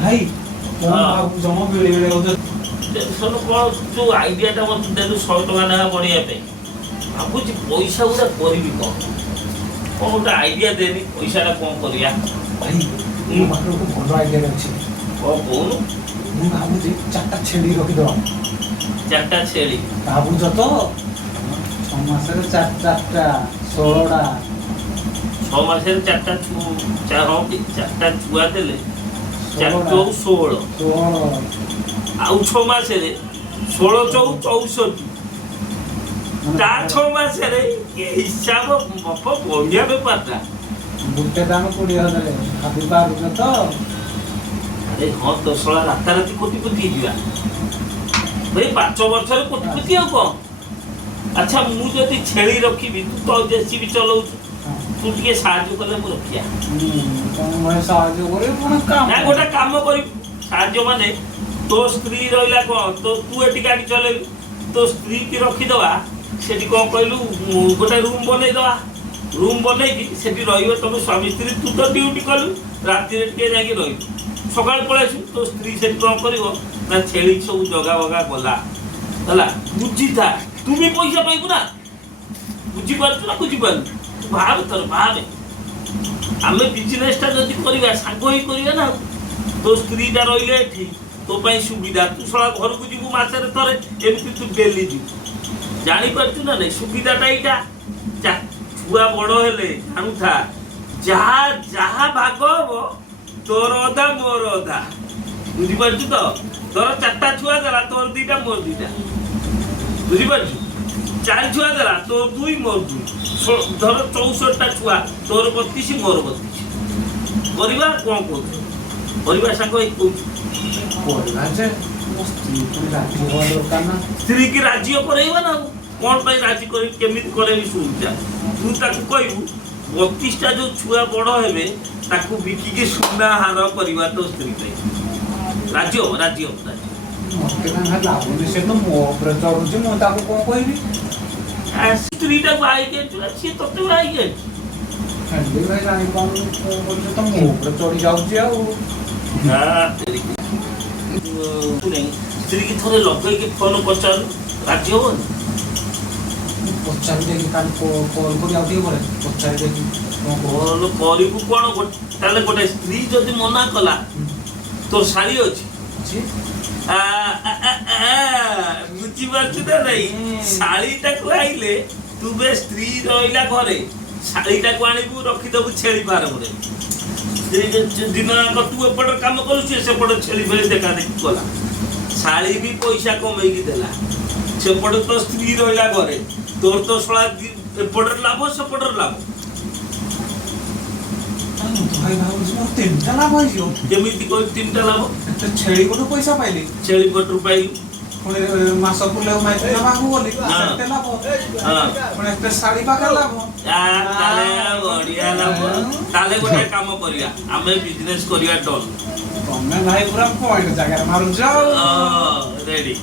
ଭାଇ ଜମା ବେଳେ ବେଳେ ଟେନସନ କଣ ଯୋଉ ଆଇଡିଆଟା ମତେ ଦେଲୁ 100 ଟଙ୍କା ଲେଖା ବଢିବା ପାଇଁ ଭାବୁଛି ପଇସା ଗୁଡା କରିବି କଣ ଗୋଟେ ଆଇଡିଆ ଦେନି ପଇସାଟା କଣ କରିବା ଭାଇ ମୋ ପାଖରେ ଗୋଟେ ଭଲ ଆଇଡିଆ ଅଛି। କଣ କହୁନୁ? ମୁଁ ଭାବୁଛି 4ଟା ଛେଳି ରଖିଦବା। 4ଟା ଛେଳି ଭାବୁଛ ତ 6 ମାସରେ 4ଟା 16ଟା 6 ମାସରେ 4ଟା ଛୁଆ ଦେଲେ 4 16 ଆଉ 6 ମାସରେ 16 64 ତା 6 ମାସରେ ହିସାବ ବଢିଆ ବେପାରଟା। ଗୋଟେ ଦାମ 20,000 ଭାବି ପାରୁଛ ତ? ଆରେ ହଁ ତ ଶଳା ରାତାରାତି କୋଟିପତି ହେଇଯିବା ଭାଇ 5 ବର୍ଷରେ କୋଟିପତି ଆଉ କଣ। ଆଚ୍ଛା ମୁଁ ଯଦି ଛେଳି ରଖିବି ତୁ ତ ଜେସିବି ଚଲଉଛୁ ତୁ ଟିକେ ସାହାଯ୍ୟ କଲେ ମୁଁ ରଖିଆ ସାହାଯ୍ୟ କରିବି ଗୋଟେ କାମ କରିବି ସାହାଯ୍ୟ ମାନେ ତୋ ସ୍ତ୍ରୀ ରହିଲା କଣ ତୁ ଏଠି ଗାଡି ଚଲେଇଲୁ ତୋ ସ୍ତ୍ରୀ କି ରଖିଦବା ସେଠି କଣ କହିଲୁ ଗୋଟେ ରୁମ ବନେଇଦବା ରୁମ ବନେଇକି ସେଠି ରହିବ ତମେ ସ୍ୱାମୀ ସ୍ତ୍ରୀ ତୁ ତ ଡ୍ୟୁଟି କଲୁ ରାତିରେ ଟିକେ ଯାଇକି ରହିବୁ ସକାଳୁ ପଳେଇ ଆସିବୁ ତୋ ସ୍ତ୍ରୀ ସେଠି କଣ କରିବ ନା ଛେଳି ସବୁ ଜଗା ବଗା ଗଲା ହେଲା ବୁଝିଥା ତୁ ବି ପଇସା ପାଇବୁ ନା ବୁଝିପାରୁଛୁ ନା ବୁଝିପାରୁଛୁ ଭାବେ ତୋର ଭାବେ ଆମେ ବିଜନେସଟା ଯଦି କରିବା ସାଙ୍ଗ ହେଇ କରିବା ନା ତୋ ସ୍ତ୍ରୀଟା ରହିଲେ ଏଠି ତୋ ପାଇଁ ସୁବିଧା ତୁ ଶଳା ଘରକୁ ଯିବୁ ମାସରେ ଥରେ ଏମିତି ତୁ ଡେଲି ଯିବୁ ଜାଣିପାରୁଛୁ ନା ନାଇଁ ସୁବିଧାଟା ଏଇଟା ଛୁଆ ବଡ ହେଲେ ଜାଣୁଥା ଯାହା ଯାହା ଭାଗ ହବ ତୋର ଅଧା ମୋର ଅଧା ବୁଝିପାରୁଛୁ ତ ତୋର 4ଟା ଛୁଆ ଦେଲା ତୋର 2ଟା ମୋର 2ଟା ବୁଝିପାରୁଛୁ 4 ଛୁଆ ଦେଲା ତୋର 2 ମୋର 2 ଧର 64ଟା ଛୁଆ ତୋର 32 ମୋର 32 କରିବା କଣ କହୁଛୁ ପରିବାର ସାଙ୍ଗ ହେଇ କହୁଛୁ ସ୍ତ୍ରୀ କି ରାଜି କରେଇବା ନା କଣ ପାଇଁ ରାଜି କରି କେମିତି କରେଇବି ଶୁଣୁଛା ତୁ ତାକୁ କହିବୁ 32ଟା ଯୋଉ ଛୁଆ ବଡ ହେବେ ତାକୁ ବିକିକି ସୁନା ହାର କରିବା ତୋ ସ୍ତ୍ରୀ ପାଇଁ ରାଜି ହବ ସେ ତ ମୋ ଉପରେ ଚଢୁଛି ମୁଁ ତାକୁ କଣ କହିବି ସ୍ତ୍ରୀଟା ବାହାଇକି ଆଣିଛୁ ନା ସିଏ ତତେ ବାହାଇକି ଆଣିଛୁ ଭାଇ ଜାଣିପାରୁନି କଣ କରୁଛ ତ ମୋ ଉପରେ ଚଢି ଯାଉଛି ଆଉ ସ୍ତ୍ରୀ କି ଥରେ ଲଗେଇକି ଫୋନ ପଚାରୁ ରାଜି ହବନି ପଚାରି ଦେଇକି କାଲି କଲ୍ କରି ଆଉ ଟିକେ ପରେ ପଚାରି ଦେଇକି କଲ୍ କରିବୁ କଣ ତାହେଲେ ଗୋଟେ ସ୍ତ୍ରୀ ଯଦି ମନା କଲା ତୋର ଶାଳୀ ଅଛି ବୁଝିପାରୁଛୁ ନା ନାଇଁ ଶାଳୀଟାକୁ ଆଇଲେ ତୁ ବେ ସ୍ତ୍ରୀ ରହିଲା ଘରେ ଶାଳୀଟାକୁ ଆଣିବୁ ରଖିଦବୁ ଛେଳି ଫାର୍ମରେ ଦିନ ଯାକ ତୁ ଏପଟେ କାମ କରୁ ସିଏ ସେପଟେ ଛେଳି ଫେଳି ଦେଖା ଦେଖି କଲା ଶାଳୀ ବି ପଇସା କମେଇକି ଦେଲା ସେପଟେ ତ ସ୍ତ୍ରୀ ରହିଲା ଘରେ ତୋର ତ ଶଳା ଏପଟରେ ଲାଭ ସେପଟରେ ଲାଭ ଭାଇ ଭାବୁଛି ମୋର 3ଟା ଲାଭ ହେଇଯିବ କେମିତି କହିଲି 3ଟା ଲାଭ ଛେଳି କୋଠୁ ପଇସା ପାଇଲି ଛେଳି ପଟରୁ ପାଇଲୁ ପୁଣି ମାସ ପୁଲେ ମାଇକି ନେବାକୁ ଗଲି ସେତେ ଲାଭ ପୁଣି ଏତେ ଶାଢୀ ପାଖରେ ଲାଭ ବଢିଆ ଲାଭ ତାହେଲେ ଗୋଟେ କାମ କରିବା ଆମେ ବିଜନେସ କରିବା ଡନ୍ ତମେ ଭାଇ ପୁରା ପଏଣ୍ଟ ଜାଗାରେ ମାରୁଛ ରେଡି